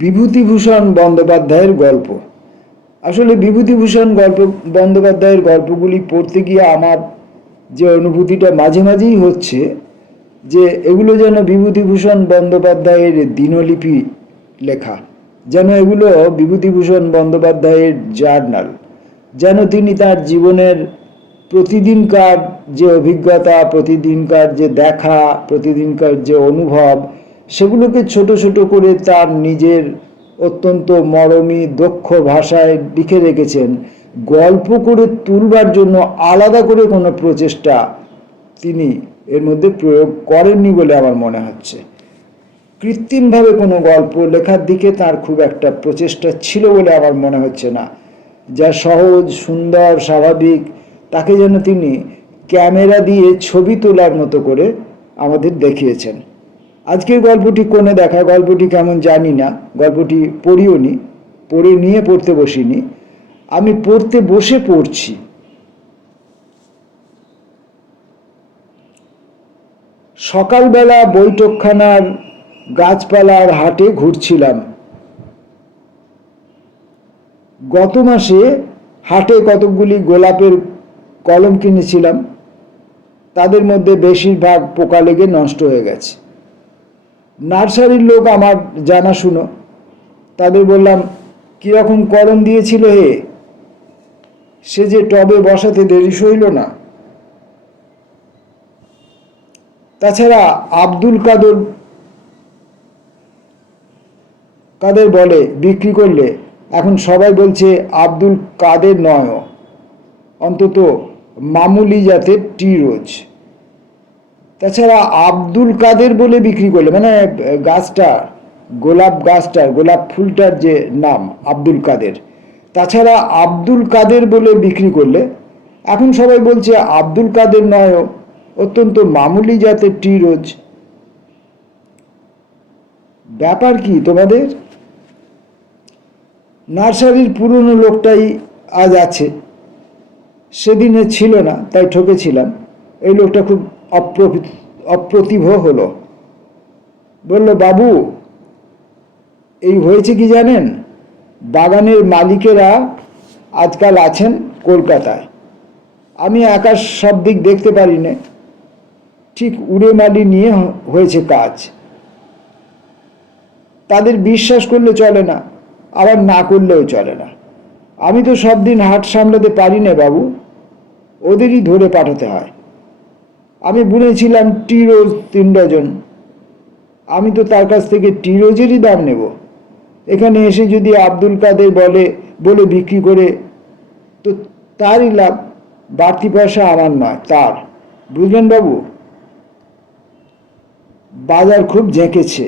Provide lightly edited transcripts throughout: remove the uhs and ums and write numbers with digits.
বিভূতিভূষণ বন্দ্যোপাধ্যায়ের গল্প। আসলে বিভূতিভূষণ বন্দ্যোপাধ্যায়ের গল্পগুলি পড়তে গিয়ে আমার যে অনুভূতিটা মাঝে মাঝেই হচ্ছে, যে এগুলো যেন বিভূতিভূষণ বন্দ্যোপাধ্যায়ের দিনলিপি লেখা, যেন এগুলো বিভূতিভূষণ বন্দ্যোপাধ্যায়ের জার্নাল, যেন তিনি তার জীবনের প্রতিদিনকার যে অভিজ্ঞতা, প্রতিদিনকার যে দেখা, প্রতিদিনকার যে অনুভব, সেগুলোকে ছোট ছোট করে তার নিজের অত্যন্ত মরমী দক্ষ ভাষায় লিখে রেখেছেন। গল্প করে তুলবার জন্য আলাদা করে কোনো প্রচেষ্টা তিনি এর মধ্যে প্রয়োগ করেননি বলে আমার মনে হচ্ছে। কৃত্রিমভাবে কোনো গল্প লেখার দিকে তার খুব একটা প্রচেষ্টা ছিল বলে আমার মনে হচ্ছে না। যা সহজ, সুন্দর, স্বাভাবিক, তাকে যেন তিনি ক্যামেরা দিয়ে ছবি তোলার মতো করে আমাদের দেখিয়েছেন। আজকের গল্পটি কোণে দেখা, গল্পটি কেমন জানি না, গল্পটি পড়িও নি, পড়ে নিয়ে পড়তে বসিনি, আমি পড়তে বসে পড়ছি। সকালবেলা বৈঠকখানার গাছপালার হাটে ঘুরছিলাম। গত মাসে হাটে কতকগুলি গোলাপের কলম কিনেছিলাম, তাদের মধ্যে বেশিরভাগ পোকা লেগে নষ্ট হয়ে গেছে। নার্সারির লোক আমার জানাশুনো, তাদের বললাম, কীরকম কলম দিয়েছিল হে, সে যে টবে বসাতে দেরি সইল না। তাছাড়া আব্দুল কাদের বলে বিক্রি করলে এখন সবাই বলছে আব্দুল কাদের নয়, অন্তত মামুলি জাতের টি রোজ। তাছাড়া আব্দুল কাদের বলে বিক্রি করলে, মানে গাছটা, গোলাপ গাছটার, গোলাপ ফুলটার যে নাম আব্দুল কাদের, তাছাড়া আব্দুল কাদের বলে বিক্রি করলে এখন সবাই বলছে আব্দুল কাদের নয়, অত্যন্ত মামুলি জাতের টি রোজ। ব্যাপার কি তোমাদের? নার্সারির পুরনো লোকটাই আজ আছে, সেদিনে ছিল না, তাই ঠকেছিলাম। এই লোকটা খুব অপ্রতিভ হলো। বলল, বাবু, এই হয়েছে কি জানেন, বাগানের মালিকেরা আজকাল আছেন কলকাতায়। আমি একা সব দিক দেখতে পারি না, ঠিক উড়েমালি নিয়ে হয়েছে কাজ। তাদের বিশ্বাস করলে চলে না, আবার না করলেও চলে না। আমি তো সব দিন হাট সামলাতে পারি না বাবু, ওদেরই ধরে পাঠাতে হয়। আমি বুনেছিলাম টি রোজ 3 ডজন, আমি তো তার কাছ থেকে টি রোজেরই দাম নেব। এখানে এসে যদি আব্দুল কাদের বলে বিক্রি করে, তো তারই লাভ, বাড়তি পয়সা আমার নয়, তার। বুঝলেন বাবু? বাজার খুব ঝেঁকেছে।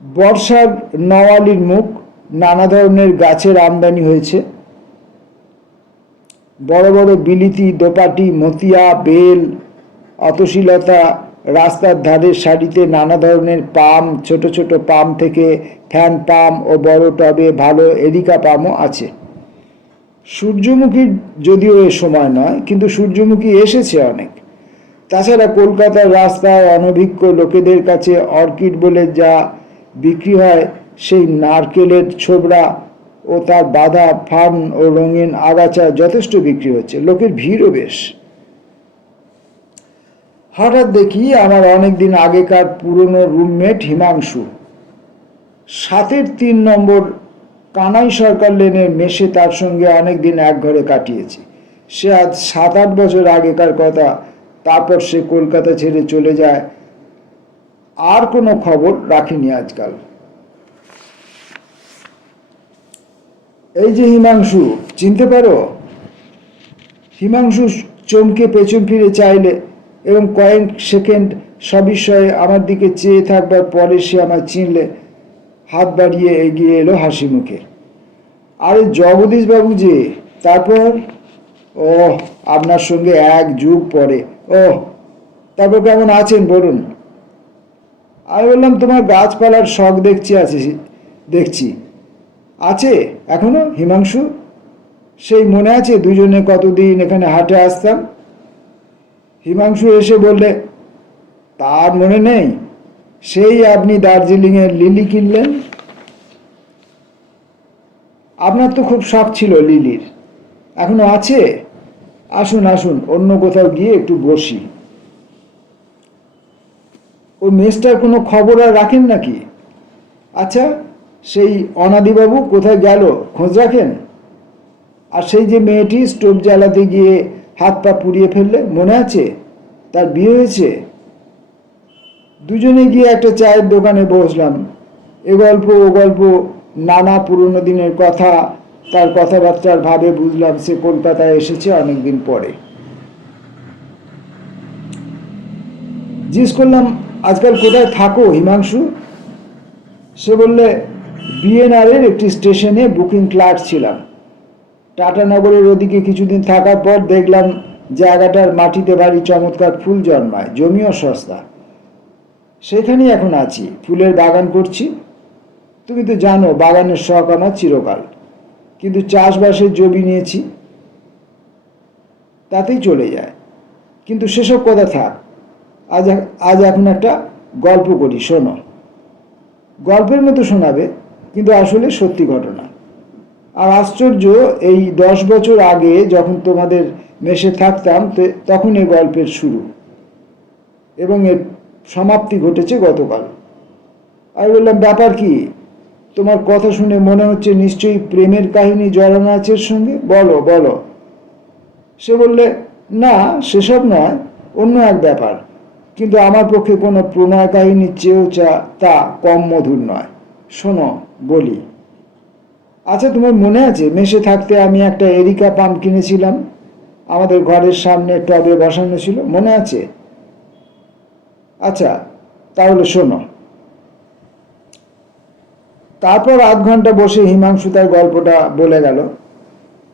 বর্ষার নওয়ালির মুখ, নানা ধরনের গাছের আমদানি হয়েছে। বড় বড় বিলিতি, দোপাটি, মতিয়া, বেল, অতসীলতা, রাস্তার ধারের সারিতে নানা ধরনের পাম, ছোট ছোট পাম থেকে ফ্যান পাম ও বড় টবে ভালো এরিকা পামও আছে। সূর্যমুখীর যদিও এ সময় নয়, কিন্তু সূর্যমুখী এসেছে অনেক। তাছাড়া কলকাতার রাস্তায় অনভিজ্ঞ লোকেদের কাছে অর্কিড বলে যা বিক্রি হয়, সেই নারকেলের ছোবড়া ও তার বাঁধা ফার্ন ও রঙিন আগাছা যথেষ্ট বিক্রি হচ্ছে, লোকের ভিড়ও বেশ। হঠাৎ দেখি আমার অনেকদিন আগেকার পুরনো রুমমেট হিমাংশু, 7-এর 3 নম্বর কানাই সরকার লেনের মেসে তার সঙ্গে অনেকদিন এক ঘরে কাটিয়েছি। সে আজ 7-8 বছর আগেকার কথা। তারপর সে কলকাতা ছেড়ে চলে যায়, আর কোনো খবর রাখিনি আজকাল। এই যে হিমাংশু, চিনতে পারো? হিমাংশু চমকে পেছন ফিরে চাইলে এবং কয়েক সেকেন্ড সবিস্ময়ে আমার দিকে চেয়ে থাকবার পরে সে আমায় চিনলে, হাত বাড়িয়ে এগিয়ে এলো হাসি মুখে। আরে জগদীশ বাবু যে। তারপর? ও, আপনার সঙ্গে 1 যুগ পরে। ও, তারপর কেমন আছেন বলুন? আমি বললাম, তোমার গাছপালার শখ দেখছি আছে এখনো হিমাংশু? সেই মনে আছে দুজনে কতদিন এখানে হাটে আসতাম? হিমাংশু এসে বললে, তার মনে নেই? সেই আপনি দার্জিলিংয়ের লিলি কিনলেন। আপনার তো খুব শখ ছিল লিলির, এখনো আছে? আসুন আসুন, অন্য কোথাও গিয়ে একটু বসি। ওই মেসটার কোনো খবর আর রাখেন নাকি? আচ্ছা, সেই অনাদিবাবু কোথায় গেল, খোঁজ রাখেন? আর সেই যে মেয়েটি স্টোভ জ্বালাতে গিয়ে হাত পা পুড়িয়ে ফেললে, মনে আছে? তার বিয়ে হয়েছে? দুজনে গিয়ে একটা চায়ের দোকানে বসলাম। এ গল্প ও গল্প, নানা পুরনো দিনের কথা। তার কথাবার্তার ভাবে বুঝলাম সে কলকাতায় এসেছে অনেকদিন পরে। জিজ্ঞেস করলাম, আজকাল কোথায় থাকো হিমাংশু? সে বললে, বিএনআরের একটি স্টেশনে বুকিং ক্লার্ক ছিলাম। টাটানগরের ওদিকে কিছুদিন থাকার পর দেখলাম জায়গাটার মাটিতে ভারী চমৎকার ফুল জন্মায়, জমিও সস্তা। সেখানেই এখন আছি, ফুলের বাগান করছি। তুমি তো জানো বাগানের শখ আমার চিরকাল, কিন্তু চাষবাসের জমি নিয়েছি, তাতেই চলে যায়। কিন্তু সেসব কথা থাক, আজ এখন একটা গল্প করি, শোনো। গল্পের মতো শোনাবে, কিন্তু আসলে সত্যি ঘটনা। আর আশ্চর্য, এই 10 বছর আগে যখন তোমাদের মেসে থাকতাম তখন এই গল্পের শুরু, এবং এর সমাপ্তি ঘটেছে গতকাল। আমি বললাম, ব্যাপার কি? তোমার কথা শুনে মনে হচ্ছে নিশ্চয়ই প্রেমের কাহিনী জড়ানো আছে এর সঙ্গে, বলো বলো। সে বললে, না সেসব নয়, অন্য এক ব্যাপার। কিন্তু আমার পক্ষে কোনো প্রণয় কাহিনীর চেয়েও তা কম মধুর নয়। শোনো বলি। আচ্ছা, তোমার মনে আছে মেসে থাকতে আমি একটা এরিকা পাম কিনেছিলাম, আমাদের ঘরের সামনে টবে বসানো ছিল, মনে আছে? আচ্ছা, তাহলে শোনো। তারপর আধ ঘন্টা বসে হিমাংশু তার গল্পটা বলে গেল।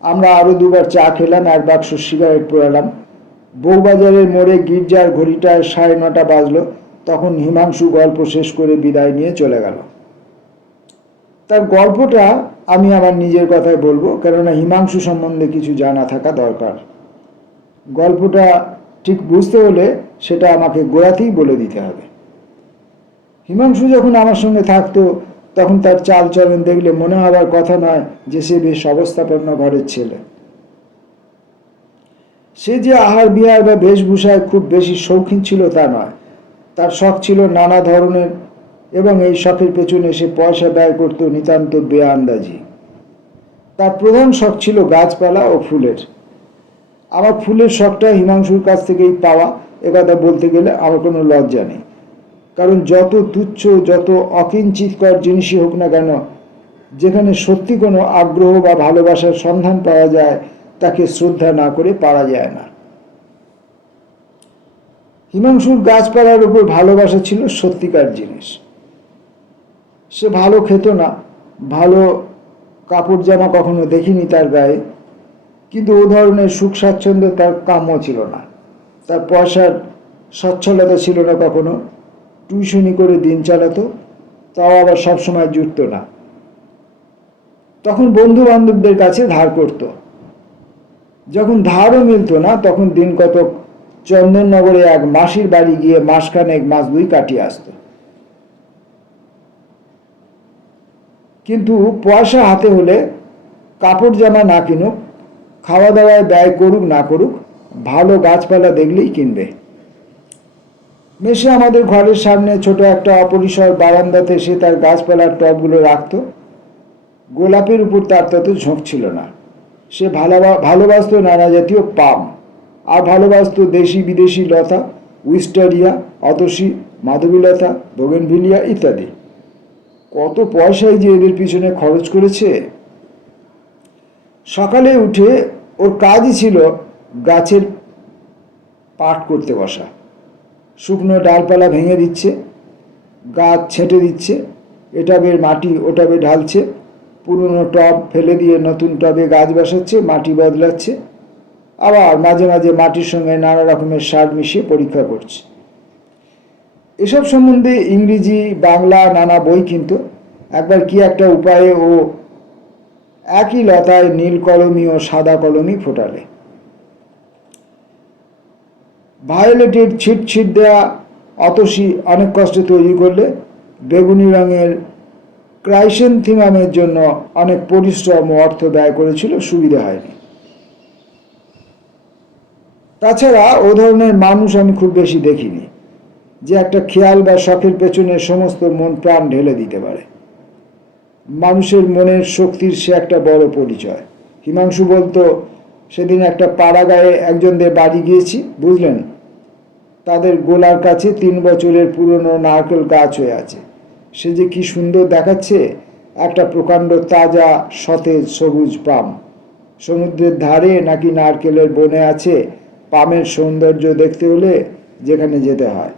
আমরা আরো দুবার চা খেলাম, এক বাক্স সিগারেট পোড়ালাম। বউবাজারের মোড়ে গির্জার ঘড়িটায় 9:30 বাজলো। তখন হিমাংশু গল্প শেষ করে বিদায় নিয়ে চলে গেল। তার গল্পটা আমি আমার নিজের কথায় বলবো, কেননা হিমাংশু সম্বন্ধে কিছু জানা থাকা দরকার। গল্পটা ঠিক বুঝতে হলে সেটা আমাকে গোড়াতেই বলে দিতে হবে। হিমাংশু যখন আমার সঙ্গে থাকতো তখন তার চালচলন দেখলে মনে হবার কথা নয় যে সে বেশ অবস্থাপন্ন ঘরের ছেলে। সে যে আহার বিহার বা বেশভূষায় খুব বেশি শৌখিন ছিল তা নয়। তার শখ ছিল নানা ধরনের, এবং এই শখের পেছনে সে পয়সা ব্যয় করত নিতান্ত বেআন্দাজি। তার প্রধান শখ ছিল গাছপালা ও ফুলের। আমার ফুলের শখটা হিমাংশুর কাছ থেকেই পাওয়া, একথা বলতে গেলে আমার কোনো লজ্জা নেই। কারণ যত তুচ্ছ, যত অকিঞ্চিতকর জিনিসই হোক না কেন, যেখানে সত্যি কোনো আগ্রহ বা ভালোবাসার সন্ধান পাওয়া যায় তাকে শ্রদ্ধা না করে পারা যায় না। হিমাংশুর গাছপালার উপর ভালোবাসা ছিল সত্যিকার জিনিস। সে ভালো খেত না, ভালো কাপড় জামা কখনো দেখিনি তার গায়ে, কিন্তু ও ধরনের সুখ স্বাচ্ছন্দ্য তার কাম্য ছিল না। তার পয়সার সচ্ছলতা ছিল না কখনো, টিউশনি করে দিন চালাতো, তাও আবার সবসময় জুটত না। তখন বন্ধু বান্ধবদের কাছে ধার করত। যখন ধারও মিলত না তখন দিন কতক চন্দননগরে এক মাসির বাড়ি গিয়ে মাসখানেক মাস দুই কাটিয়ে আসত। কিন্তু পয়সা হাতে হলে কাপড় জামা না কিনুক, খাওয়া দাওয়ায় ব্যয় করুক না করুক, ভালো গাছপালা দেখলেই কিনবে। মেসে আমাদের ঘরের সামনে ছোট একটা অপরিসর বারান্দাতে সে তার গাছপালার টবগুলো রাখত। গোলাপের উপর তার তত ঝোঁক ছিল না। সে ভালোবাসত নানা জাতীয় পাম, আর ভালোবাসত দেশি বিদেশি লতা, উইস্টারিয়া, অতসী, মাধবীলতা, বোগেনভিলিয়া ইত্যাদি। কত পয়সাই যে এদের পিছনে খরচ করেছে। সকালে উঠে ওর কাজই ছিল গাছের পাট করতে বসা। শুকনো ডালপালা ভেঙে দিচ্ছে, গাছ ছেঁটে দিচ্ছে, এ টবের মাটি ও টবে ঢালছে, পুরনো টব ফেলে দিয়ে নতুন টবে গাছ বসাচ্ছে, মাটি বদলাচ্ছে, আবার মাঝে মাঝে মাটির সঙ্গে নানা রকমের সার মিশিয়ে পরীক্ষা করছে। এসব সম্বন্ধে ইংরেজি বাংলা নানা বই কিন্তু একবার কি একটা উপায়ে ও একই লতায় নীল কলমি ও সাদা কলমি ফোটালে। ভায়োলেটের ছিট ছিট দেওয়া অতসী অনেক কষ্টে তৈরি করলে। বেগুনি রঙের ক্রাইসেনথিমামের জন্য অনেক পরিশ্রম ও অর্থ ব্যয় করেছিল, সুবিধা হয়নি। তাছাড়া ও ধরনের মানুষ আমি খুব বেশি দেখিনি, যে একটা খেয়াল বা শখের পেছনে সমস্ত মন প্রাণ ঢেলে দিতে পারে। মানুষের মনের শক্তির সে একটা বড় পরিচয়। হিমাংশু বলতো, সেদিন একটা পাড়া গায়ে একজনদের বাড়ি গিয়েছি, বুঝলেন, তাদের গোলার কাছে 3 বছরের পুরনো নারকেল গাছ হয়ে আছে। সে যে কি সুন্দর দেখাচ্ছে, একটা প্রকাণ্ড তাজা সতেজ সবুজ পাম। সমুদ্রের ধারে নাকি নারকেলের বনে আছে। পামের সৌন্দর্য দেখতে হলে যেখানে যেতে হয়।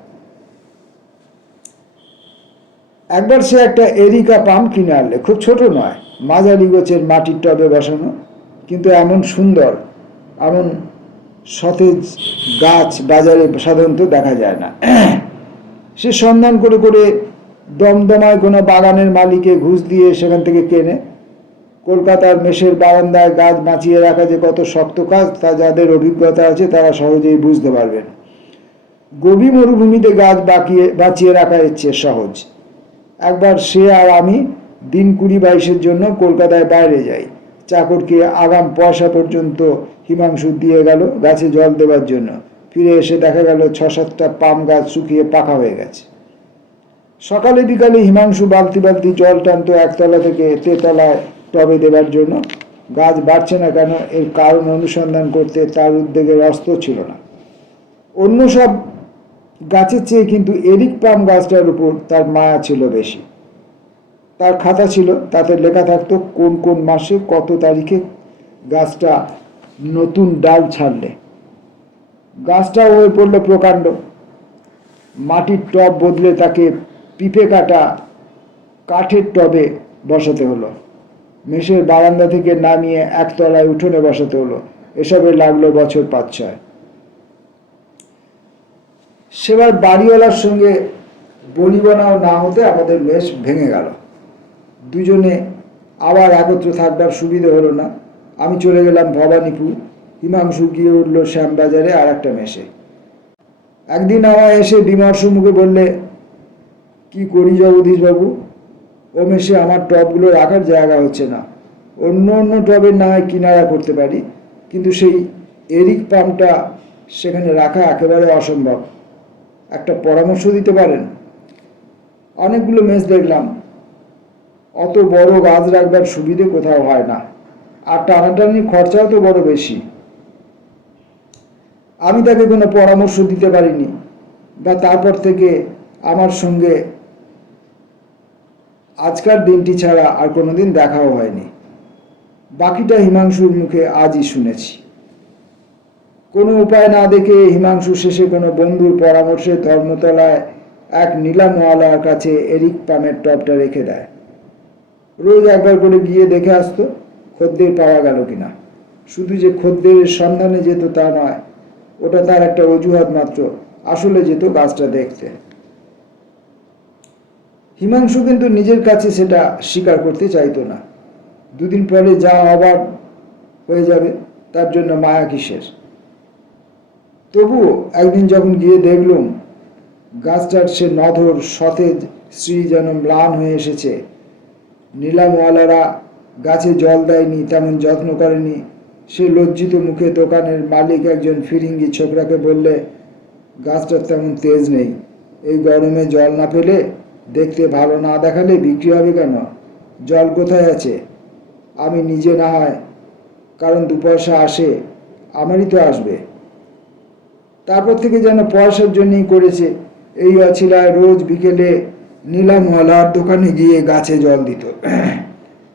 একবার সে একটা এরিকা পাম কিনে আনলে, খুব ছোট নয়, মাঝারি গোছের মাটির টবে বসানো, কিন্তু এমন সুন্দর, এমন সতেজ গাছ বাজারে সাধারণত দেখা যায় না। সে সন্ধান করে করে দমদমায় কোনো বাগানের মালিকে ঘুষ দিয়ে সেখান থেকে কেনে। কলকাতার মেষের বারান্দায় গাছ বাঁচিয়ে রাখা যে কত শক্ত কাজ, তা যাদের অভিজ্ঞতা আছে তারা সহজেই বুঝতে পারবেন। গভীর মরুভূমিতে গাছ বাঁচিয়ে রাখা এর চেয়ে সহজ। একবার সে আর আমি দিন 20-22-এর জন্য কলকাতায় বাইরে যাই। চাকরকে আগাম পয়সা পর্যন্ত হিমাংশু দিয়ে গেল গাছে জল দেওয়ার জন্য। ফিরে এসে দেখা গেল 6-7টা পাম গাছ শুকিয়ে পাকা হয়ে গেছে। সকালে বিকালে হিমাংশু বালতি বালতি জল টানত একতলা থেকে তেতলায় টবে দেবার জন্য। গাছ বাড়ছে না কেন, এর কারণ অনুসন্ধান করতে তার উদ্যোগের অস্ত্র ছিল না। অন্য সব গাছের চেয়ে কিন্তু এরিক পাম গাছটার উপর তার মায়া ছিল বেশি। তার খাতা ছিল, তাতে লেখা থাকতো কোন কোন মাসে কত তারিখে গাছটা নতুন ডাল ছাড়লে। গাছটা হয়ে পড়লো প্রকাণ্ড। মাটির টব বদলে তাকে পিঁপে কাটা কাঠের টবে বসাতে হলো। মেষের বারান্দা থেকে নামিয়ে একতলায় উঠোনে বসাতে হলো। এসবে লাগলো বছর 5-6। সেবার বাড়িওয়ালার সঙ্গে বনিবনাও না হতে আমাদের বেশ ভেঙে গেল। দুজনে আবার একত্র থাকবার সুবিধে হলো না। আমি চলে গেলাম ভবানীপুর, হিমাংশু গিয়ে উঠল শ্যামবাজারে আর একটা মেশে। একদিন আমায় এসে বিমর্ষ মুখে বললে, কি করি জগদীশবাবু, ও মেশে আমার টবগুলো রাখার জায়গা হচ্ছে না। অন্য অন্য টবের না হয় কিনারা করতে পারি, কিন্তু সেই এরিক পামটা সেখানে রাখা একেবারে অসম্ভব। একটা পরামর্শ দিতে পারেন? অনেকগুলো মেষ দেখলাম, অত বড় গাছ রাখবার সুবিধে কোথাও হয় না, আর টানাটানি খরচাও তো বড় বেশি। আমি তাকে কোনো পরামর্শ দিতে পারিনি, বা তারপর থেকে আমার সঙ্গে আজকার দিনটি ছাড়া আর কোনোদিন দেখাও হয়নি। বাকিটা হিমাংশুর মুখে আজই শুনেছি। কোনো উপায় না দেখে হিমাংশু শেষে কোনো বন্ধুর পরামর্শে ধর্মতলায় এক নিলামওয়ালার কাছে এরিক পামের টবটা রেখে দেয়। রোজ একবার করে গিয়ে দেখে আসতো খদ্দের পাওয়া গেল কিনা। শুধু যে খদ্দের সন্ধানে যেত তা নয়, ওটা তার একটা অজুহাত মাত্র, আসলে যেত গাছটা দেখতে। হিমাংশু কিন্তু নিজের কাছে সেটা স্বীকার করতে চাইতো না। দুদিন পরে যা হবার হয়ে যাবে, তার জন্য মায়া কিসের। তবুও একদিন যখন গিয়ে দেখলুম গাছটার সে নধর সতেজ শ্রী যেন ম্লান হয়ে এসেছে। নিলামওয়ালারা গাছে জল দেয়নি, তেমন যত্ন করেনি। সে লজ্জিত মুখে দোকানের মালিক একজন ফিরিঙ্গি ছোকরাকে বললে, গাছটার তেমন তেজ নেই, এই গরমে জল না পেলে, দেখতে ভালো না দেখালে বিক্রি হবে কেন? জল কোথায় আছে? আমি নিজে না হয়, কারণ 2 পয়সা আসে, আমারই তো আসবে। তারপর থেকে যেন পয়সার জন্যই করেছে। এই অছিলায় রোজ বিকেলে নিলামওয়ালার দোকানে গিয়ে গাছে জল দিত।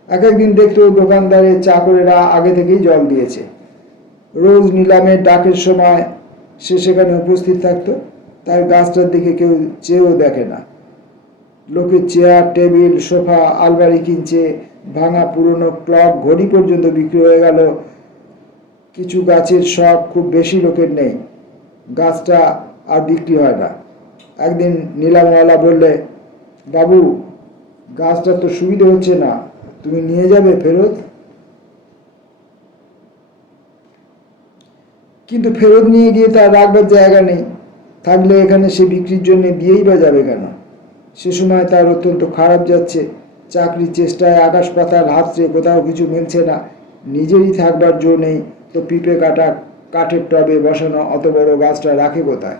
এক একদিন দেখতো দোকানদারের চাকরেরা আগে থেকেই জল দিয়েছে। রোজ নিলামের ডাকের সময় সে সেখানে উপস্থিত থাকতো। তার গাছটার দিকে কেউ চেয়েও দেখে না। লোকে চেয়ার, টেবিল, সোফা, আলমারি কিনছে, ভাঙা পুরনো ক্লক, ঘড়ি পর্যন্ত বিক্রি হয়ে গেল। কিছু গাছের শখ খুব বেশি লোকের নেই, গাছটা আর বিক্রি হয় না। একদিন নিলামওয়ালা বললে, বাবু, গাছটার তো সুবিধে হচ্ছে না, তুমি নিয়ে যাবে ফেরত? কিন্তু ফেরত নিয়ে গিয়ে তার রাখবার জায়গা নেই। থাকলে এখানে সে বিক্রির জন্য দিয়েই বা যাবে কেন? সে সময় তার অত্যন্ত খারাপ যাচ্ছে, চাকরির চেষ্টায় আকাশ পাতাল হাতছে, কোথাও কিছু মিলছে না, নিজেরই থাকবার জো নেই, তো পিঁপে কাটা কাঠের টবে বসানো অত বড় গাছটা রাখে কোথায়?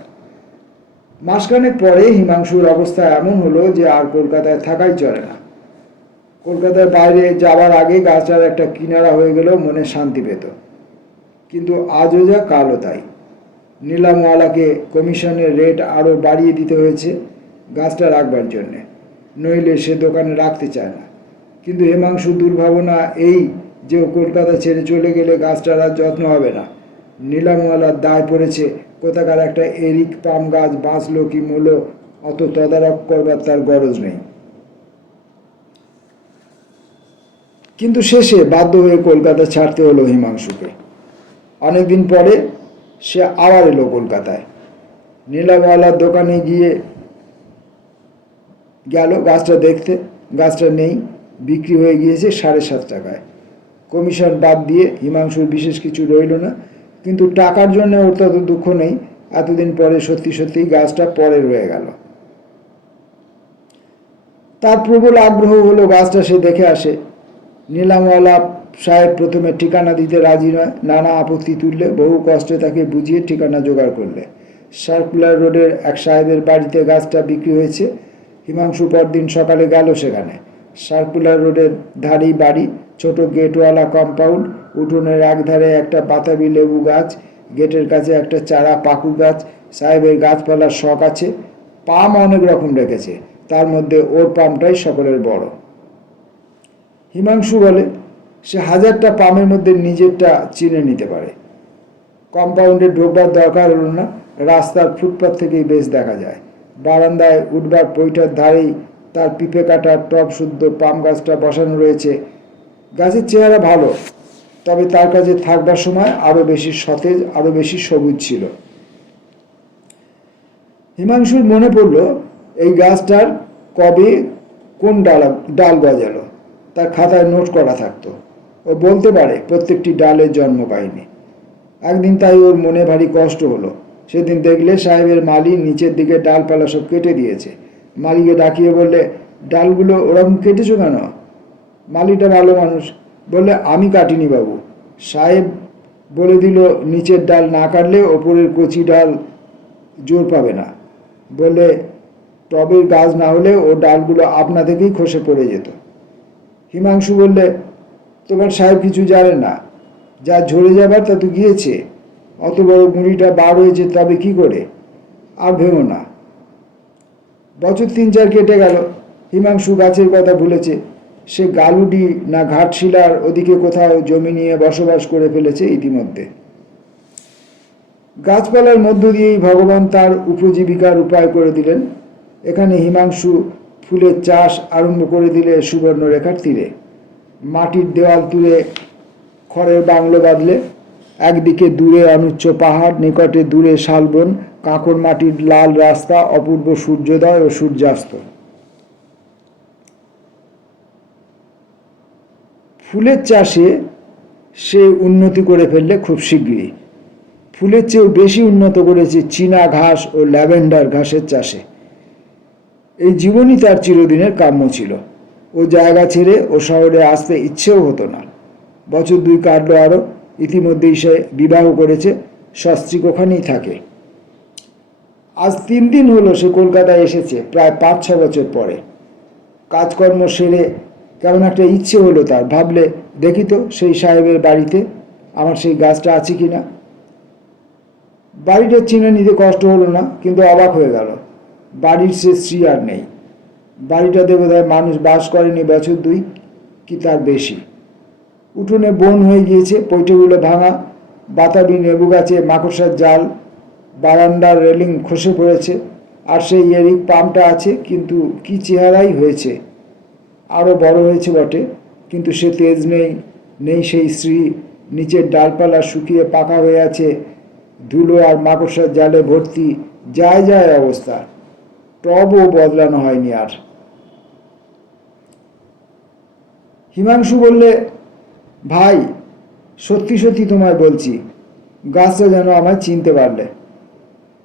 মাসখানেক পরে হিমাংশুর অবস্থা এমন হলো যে আর কলকাতায় থাকাই চলে না। কলকাতার বাইরে যাবার আগে গাছটার একটা কিনারা হয়ে গেলেও মনে শান্তি পেত। কিন্তু আজও যা কালও তাই। নিলামওয়ালাকে কমিশনের রেট আরও বাড়িয়ে দিতে হয়েছে গাছটা রাখবার জন্যে, নইলে সে দোকানে রাখতে চায় না। কিন্তু হিমাংশুর দুর্ভাবনা এই যে ও কলকাতা ছেড়ে চলে গেলে গাছটার আর যত্ন হবে না। নিলামওয়ালার দায় পড়েছে, কোথাকার একটা এরিক পাম গাছ বাঁচলো কি মূলো অত তদারক করবার তার গরজ নেই। কিন্তু শেষে বাধ্য হয়ে কলকাতা ছাড়তে হলো হিমাংশুকে। অনেকদিন পরে সে আবার এলো কলকাতায়। নীলামওয়ালার দোকানে গিয়ে গেল গাছটা দেখতে। গাছটা নেই, বিক্রি হয়ে গিয়েছে 7.5 টাকায়। কমিশন বাদ দিয়ে হিমাংশুর বিশেষ কিছু রইল না, কিন্তু টাকার জন্য ওর তত দুঃখ নেই। এতদিন পরে সত্যি সত্যিই গাছটা পরের হয়ে গেল। তার প্রবল আগ্রহ হলো গাছটা সে দেখে আসে। নিলামওয়ালা সাহেব প্রথমে ঠিকানা দিতে রাজি নয়, নানা আপত্তি তুললে বহু কষ্টে তাকে বুঝিয়ে ঠিকানা জোগাড় করলে। সার্কুলার রোডের এক সাহেবের বাড়িতে গাছটা বিক্রি হয়েছে। হিমাংশু পরদিন সকালে গেল সেখানে। সার্কুলার রোডের ধারেই বাড়ি, ছোট গেটওয়ালা কম্পাউন্ড, উঠোনের একধারে একটা বাতাবি লেবু গাছ, গেটের কাছে একটা চারা পাকু গাছ। সাহেবের গাছপালার শখ আছে, পাম অনেক রকম রেখেছে, তার মধ্যে ওর পামটাই সকলের বড়। হিমাংশু বলে সে 1000টা পামের মধ্যে নিজেরটা চিনে নিতে পারে। কম্পাউন্ডে ঢোকবার দরকার হলো না, রাস্তার ফুটপাথ থেকেই বেশ দেখা যায়। বারান্দায় উঠবার পৈটার ধারেই তার পিঁপে কাটার টব শুদ্ধ পাম গাছটা বসানো রয়েছে। গাছের চেহারা ভালো, তবে তার কাছে থাকবার সময় আরও বেশি সতেজ, আরও বেশি সবুজ ছিল। হিমাংশুর মনে পড়ল এই গাছটার কবে কোন ডাল গজালো, তার খাতায় নোট করা থাকতো। ও বলতে পারে প্রত্যেকটি ডালের জন্ম কাহিনী। একদিন তাই ওর মনে ভারী কষ্ট হলো। সেদিন দেখলে সাহেবের মালি নিচের দিকে ডালপালা সব কেটে দিয়েছে। মালিকে ডাকিয়ে বললে, ডালগুলো ওরকম কেটেছো কেন? মালিটা ভালো মানুষ, বললে, আমি কাটিনি বাবু। সাহেব বলে দিল, নিচের ডাল না কাটলে ওপরের কচি ডাল জোর পাবে না। বলে, টবের গাছ না হলে ও ডালগুলো আপনা থেকেই খসে পড়ে যেত। হিমাংশু বললে, তোমার সাহেব কিছু জানে না, যা ঝরে যাবার তা তো গিয়েছে। অত বড় গুঁড়িটা বার হয়েছে, তবে কি করে? আর ভেবো না। বছর 3-4 কেটে গেল। হিমাংশু গাছের কথা ভুলেছে। সে গালুডি না ঘাটশিলার ওদিকে কোথাও জমি নিয়ে বসবাস করে ফেলেছে ইতিমধ্যে। গাছপালার মধ্য দিয়েই ভগবান তার উপজীবিকার উপায় করে দিলেন। এখানে হিমাংশু ফুলের চাষ আরম্ভ করে দিলে সুবর্ণরেখার তীরে। মাটির দেওয়াল তুলে খড়ের বাংলো বাঁধলে, একদিকে দূরে অনুচ্চ পাহাড়, নিকটে দূরে শালবন, কাঁকড় মাটির লাল রাস্তা, অপূর্ব সূর্যোদয় ও সূর্যাস্ত। ফুলের চাষে সে উন্নতি করে ফেললে খুব শীঘ্রই। ফুলের চেয়েও বেশি উন্নত করেছে চীনা ঘাস ও ল্যাভেন্ডার ঘাসের চাষে। এই জীবনই তার চিরদিনের কাম্য ছিল। ও জায়গা ছেড়ে ও শহরে আসতে ইচ্ছেও হতো না। বছর 2 কাটলো আরও। ইতিমধ্যেই সে বিবাহ করেছে, সস্ত্রীক ওখানেই থাকে। আজ 3 দিন হলো সে কলকাতায় এসেছে, প্রায় 5-6 বছর পরে। কাজকর্ম সেরে কেমন একটা ইচ্ছে হলো তার। ভাবলে, দেখি তো সেই সাহেবের বাড়িতে আমার সেই গাছটা আছে কি না। বাড়িটা চিনে নিতে কষ্ট হলো না, কিন্তু অবাক হয়ে গেল। বাড়ির সে স্ত্রী আর নেই। বাড়িটাতে বোধহয় মানুষ বাস করেনি বছর 2 কি তার বেশি। উঠোনে বন হয়ে গিয়েছে, পৈটেগুলো ভাঙা, বাতাবি লেবু গাছে মাকড়সার জাল, বারান্দার রেলিং খসে পড়েছে। আর সেই এরিক পামটা আছে, কিন্তু কি চেহারাই হয়েছে। আরও বড় হয়েছে বটে, কিন্তু সে তেজ নেই, নেই সেই স্ত্রী। নিচের ডালপালা শুকিয়ে পাকা হয়ে আছে, ধুলো আর মাকড়সার জালে ভর্তি, যায় যায় অবস্থা। টবও বদলানো হয়নি আর। হিমাংশু বললে, ভাই, সত্যি সত্যি তোমায় বলছি, গাছটা যেন আমায় চিনতে পারলে।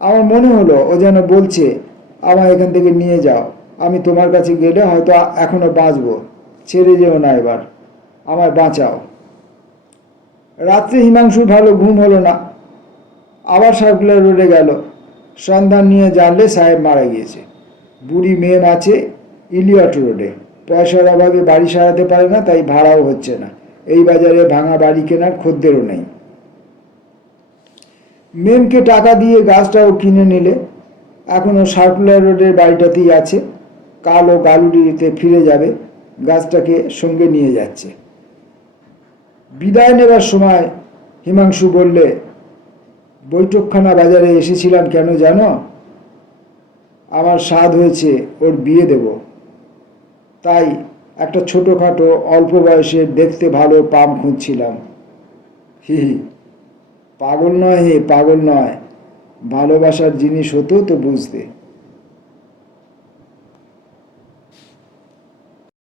আমার মনে হলো ও যেন বলছে, আমায় এখান থেকে নিয়ে যাও, আমি তোমার কাছে গেলে হয়তো এখনো বাঁচবো, ছেড়ে যেও না, এবার আমায় বাঁচাও। রাত্রে হিমাংশুর ভালো ঘুম হলো না। আবার সার্কুলার রোডে গেল। সন্ধান নিয়ে জানলে সাহেব মারা গিয়েছে। বুড়ি মেম আছে ইলিয়ট রোডে। পয়সার অভাবে বাড়ি সারাতে পারে না, তাই ভাড়াও হচ্ছে না। এই বাজারে ভাঙা বাড়ি কেনার খদ্দেরও নেই। মেমকে টাকা দিয়ে গাছটাও কিনে নিলে। এখনো সার্কুলার রোডের বাড়িটাতেই আছে। কাল ও গালুডিতে ফিরে যাবে, গাছটাকে সঙ্গে নিয়ে যাচ্ছে। বিদায় নেবার সময় হিমাংশু বললে, বৈঠকখানা বাজারে এসেছিলাম কেন জানো? আমার স্বাদ হয়েছে ওর বিয়ে দেব, তাই একটা ছোটোখাটো অল্প বয়সের দেখতে ভালো পাম খুঁজছিলাম। হি হি, পাগল নয় হে, পাগল নয়, ভালোবাসার জিনিস হতো তো বুঝতে।